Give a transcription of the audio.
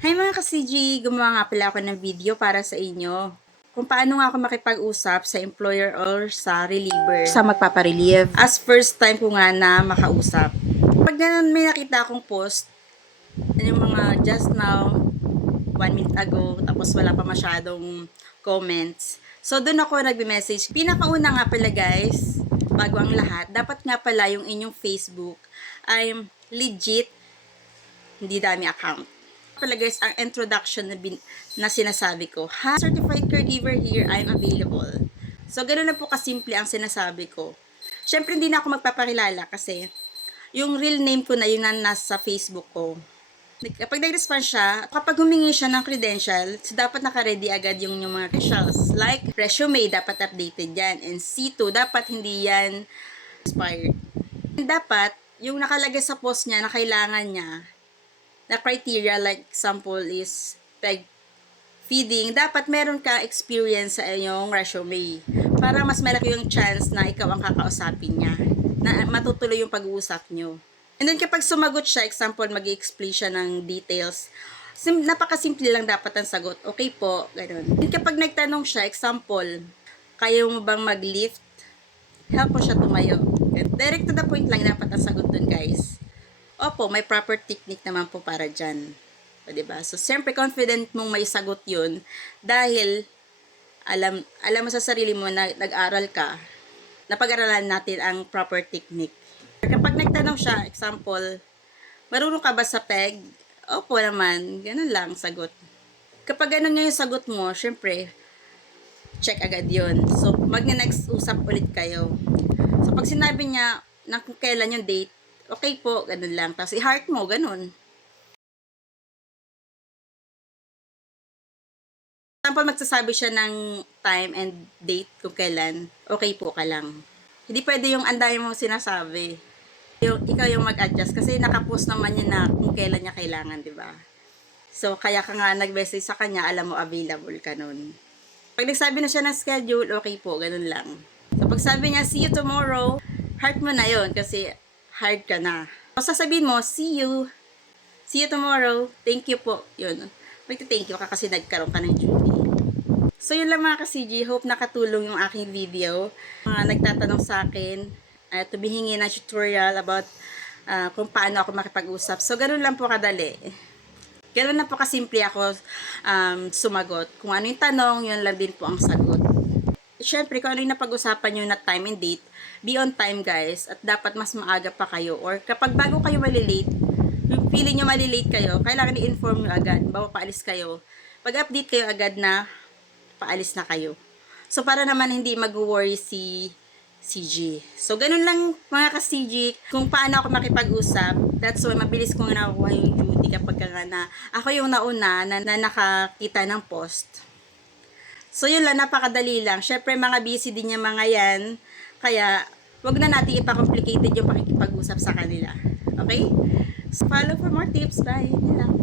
Hi mga ka-CG! Gumawa nga pala ako ng video para sa inyo kung paano nga ako makipag-usap sa employer or sa reliever sa magpaparelieve as first time ko nga na makausap. Pag ganun may nakita akong post, yung mga just now, 1 minute ago, tapos wala pa masyadong comments. So doon ako nagbe-message. Pinakauna nga pala guys, bago ang lahat, dapat nga pala yung inyong Facebook ay legit, hindi dami account. Pala guys, ang introduction na sinasabi ko. Hi, certified caregiver here, I'm available. So, ganoon na po kasimple ang sinasabi ko. Syempre, hindi na ako magpapakilala kasi yung real name ko na yun na nasa Facebook ko. Kapag nag-respond siya, kapag humingi siya ng credentials, dapat naka-ready agad yung mga credentials. Like, resume, dapat updated yan. And C2, dapat hindi yan expired. And dapat, yung nakalagay sa post niya na kailangan niya, na criteria like example is peg feeding, dapat meron ka experience sa iyong resume para mas malaki yung chance na ikaw ang kakausapin niya, na matutuloy yung pag-uusap nyo. And then kapag sumagot siya, example, mag-i-explain siya ng details, napakasimple lang dapat ang sagot. Okay po, ganoon. And kapag nagtanong siya, example, kaya mo bang mag-lift? Help mo siya tumayo. Direct to the point lang dapat ang sagot dun guys. Opo, may proper technique naman po para dyan. O, diba? So, siyempre, confident mong may sagot yun dahil alam mo sa sarili mo na nag-aral ka, napag-aralan natin ang proper technique. Kapag nagtanong siya, example, marunong ka ba sa PEG? Opo naman, ganun lang sagot. Kapag ganun nga yung sagot mo, siyempre, check agad yun. So, mag-next usap ulit kayo. So, pag sinabi niya na kung kailan yung date, okay po, ganun lang. Tapos i-heart mo, ganun. Example, magsasabi siya ng time and date kung kailan, okay po ka lang. Hindi pwede yung anday mo sinasabi. Ikaw yung mag-adjust kasi nakapost naman niya na kung kailan niya kailangan, di ba? So, kaya ka nga nag-message sa kanya, alam mo available ka nun. Pag nagsabi na siya ng schedule, okay po, ganun lang. So, pag sabi niya, see you tomorrow, heart mo na yon kasi hard ka na. O sasabihin mo, see you tomorrow, thank you po, yun. Magti-thank you ka kasi nagkaroon ka ng duty. So yun lang mga ka-CG, hope nakatulong yung aking video. Mga nagtatanong sa akin, tumihingi ng tutorial about kung paano ako makipag-usap. So ganun lang po kadali. Ganun lang po kasimple ako sumagot. Kung ano yung tanong, yun lang din po ang sagot. Siyempre, kung ano yung napag-usapan nyo na time and date, be on time guys, at dapat mas maaga pa kayo. Or kapag bago kayo malilate, yung feeling nyo malilate kayo, kailangan i-inform nyo agad, bago paalis kayo. Pag-update kayo agad na, paalis na kayo. So, para naman hindi mag-worry si CG. So, ganun lang mga ka-CG, kung paano ako makipag-usap. That's why, mabilis kong nakuha yung duty kapag na ako yung nauna na nakakita ng post. So, yun lang, napakadali lang. Syempre, mga busy din yung mga yan. Kaya, wag na natin ipa-complicated yung pakikipag-usap sa kanila. Okay? So, follow for more tips. Bye. Yun lang.